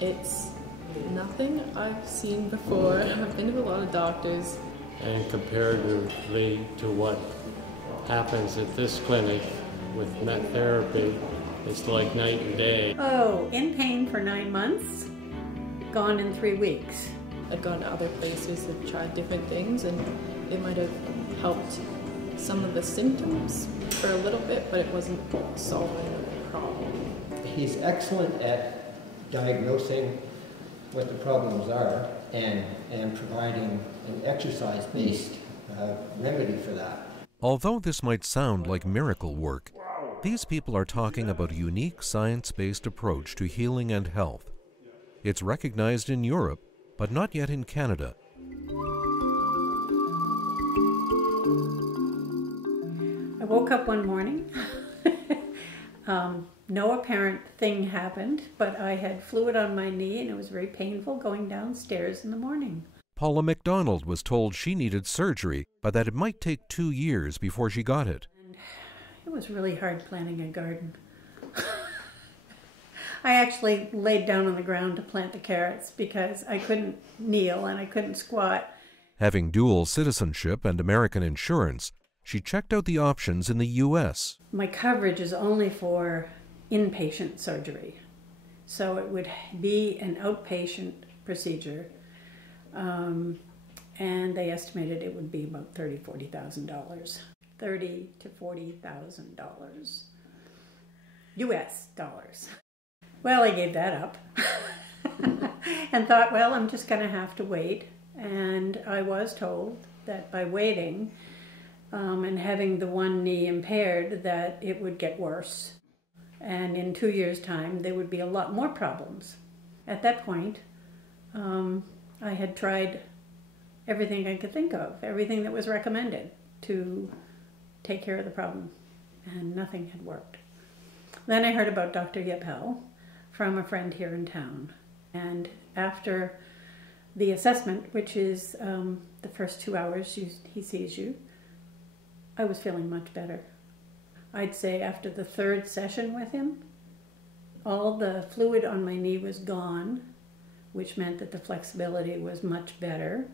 It's nothing I've seen before. I've been to a lot of doctors. And comparatively to what happens at this clinic with met therapy, it's like night and day. Oh, in pain for 9 months, gone in 3 weeks. I've gone to other places and tried different things, and it might have helped some of the symptoms for a little bit, but it wasn't solving the problem. He's excellent at diagnosing what the problems are and providing an exercise-based remedy for that. Although this might sound like miracle work, these people are talking about a unique science-based approach to healing and health. It's recognized in Europe, but not yet in Canada. I woke up one morning. No apparent thing happened, but I had fluid on my knee and it was very painful going downstairs in the morning. Paula McDonald was told she needed surgery, but that it might take 2 years before she got it. And it was really hard planting a garden. I actually laid down on the ground to plant the carrots because I couldn't kneel and I couldn't squat. Having dual citizenship and American insurance, she checked out the options in the U.S. My coverage is only for inpatient surgery, so it would be an outpatient procedure, and they estimated it would be about $30,000-$40,000. $30,000 to $40,000 U.S. dollars. Well, I gave that up and thought, well, I'm just going to have to wait. And I was told that by waiting and having the one knee impaired, that it would get worse. And in 2 years' time, there would be a lot more problems. At that point, I had tried everything I could think of, everything that was recommended to take care of the problem, and nothing had worked. Then I heard about Dr. Yeppel from a friend here in town. And after the assessment, which is the first 2 hours he sees you, I was feeling much better. I'd say after the third session with him, all the fluid on my knee was gone, which meant that the flexibility was much better,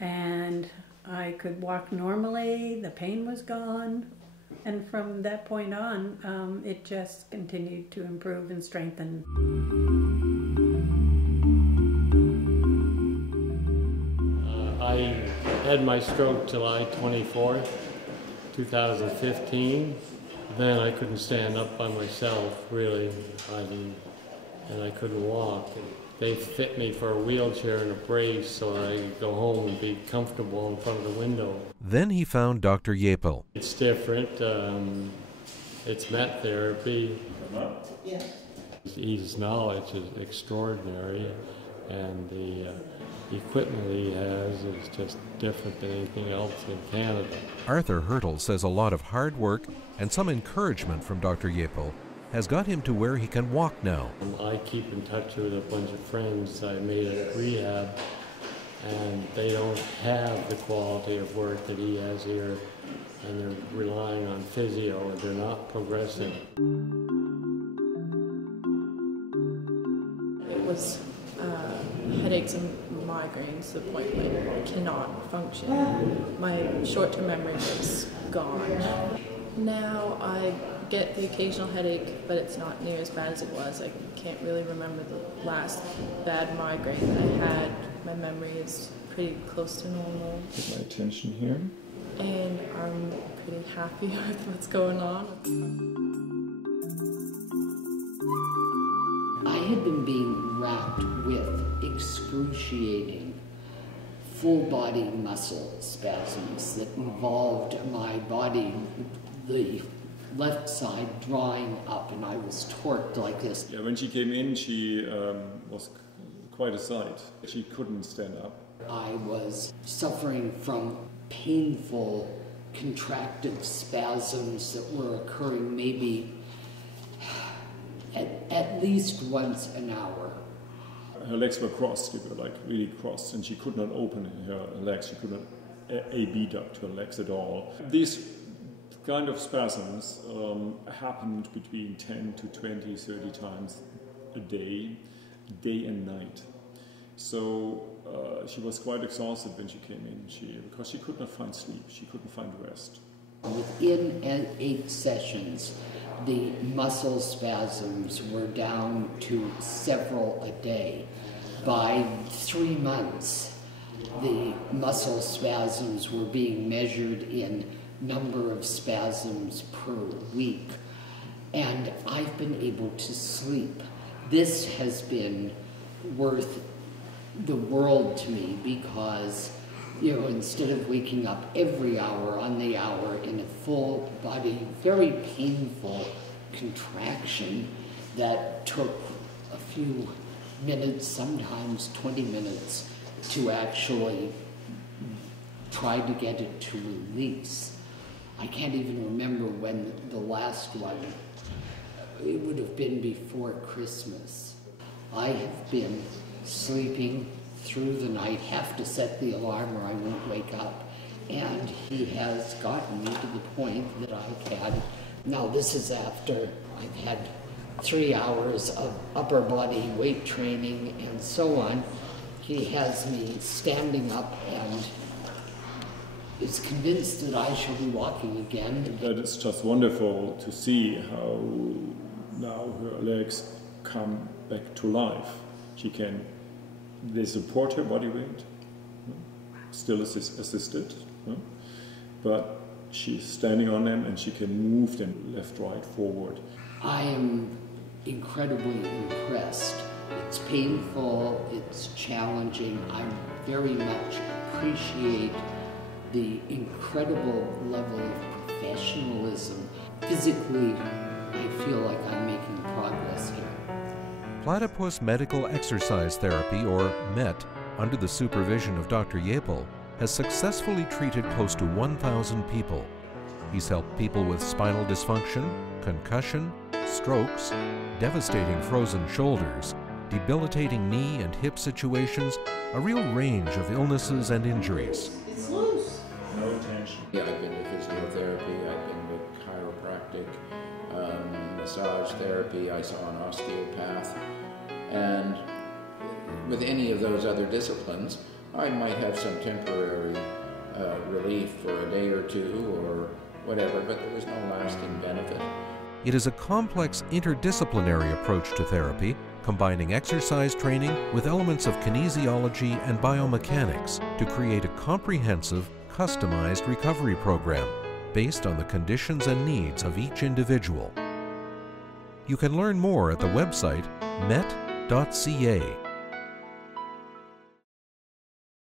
and I could walk normally, the pain was gone. And from that point on, it just continued to improve and strengthen. I had my stroke July 24th, 2015. Then I couldn't stand up by myself, really, and I couldn't walk. They fit me for a wheelchair and a brace so I could go home and be comfortable in front of the window. Then he found Dr. Yeppel. It's different. It's met therapy. Yes. His knowledge is extraordinary, and the equipment he has is just different than anything else in Canada. Arthur Hurtle says a lot of hard work and some encouragement from Dr. Yeppel has got him to where he can walk now. I keep in touch with a bunch of friends I made at rehab, and they don't have the quality of work that he has here, and they're relying on physio, and they're not progressing. It was headaches and migraines to the point where I cannot function. My short-term memory is gone. Now I get the occasional headache, but it's not near as bad as it was. I can't really remember the last bad migraine that I had. My memory is pretty close to normal. Get my attention here. And I'm pretty happy with what's going on. I had been being racked with excruciating full-body muscle spasms that involved my body, the left side drawing up, and I was torqued like this. Yeah, when she came in, she was quite a sight. She couldn't stand up. I was suffering from painful, contracted spasms that were occurring maybe at least once an hour. Her legs were crossed, they were like really crossed, and she could not open her legs. She could not abduct her legs at all. These kind of spasms happened between 10 to 20, 30 times a day, day and night. So she was quite exhausted when she came in, because she could not find sleep, she couldn't find rest. Within 8 sessions, the muscle spasms were down to several a day. By 3 months, the muscle spasms were being measured in number of spasms per week, and I've been able to sleep. This has been worth the world to me because, instead of waking up every hour on the hour in a full body, very painful contraction that took a few minutes, sometimes 20 minutes, to actually try to get it to release. I can't even remember when the last one, it would have been before Christmas. I have been sleeping through the night, have to set the alarm or I won't wake up, and he has gotten me to the point that I've had, now this is after I've had 3 hours of upper body weight training and so on. He has me standing up and is convinced that I shall be walking again. That is just wonderful to see how now her legs come back to life. They support her body weight, still assisted, but she's standing on them and she can move them left, right, forward. I am incredibly impressed. It's painful, it's challenging. I very much appreciate the incredible level of professionalism. Physically, I feel like I'm making progress here. Platypus Medical Exercise Therapy, or MET, under the supervision of Dr. Yapel, has successfully treated close to 1,000 people. He's helped people with spinal dysfunction, concussion, strokes, devastating frozen shoulders, debilitating knee and hip situations, a real range of illnesses and injuries. It's loose. No tension. Yeah, I've been to physiotherapy, I've been to chiropractic, massage therapy, I saw an osteopath, and with any of those other disciplines, I might have some temporary relief for a day or two or whatever, but there was no lasting benefit. It is a complex interdisciplinary approach to therapy, combining exercise training with elements of kinesiology and biomechanics to create a comprehensive, customized recovery program based on the conditions and needs of each individual. You can learn more at the website met.ca.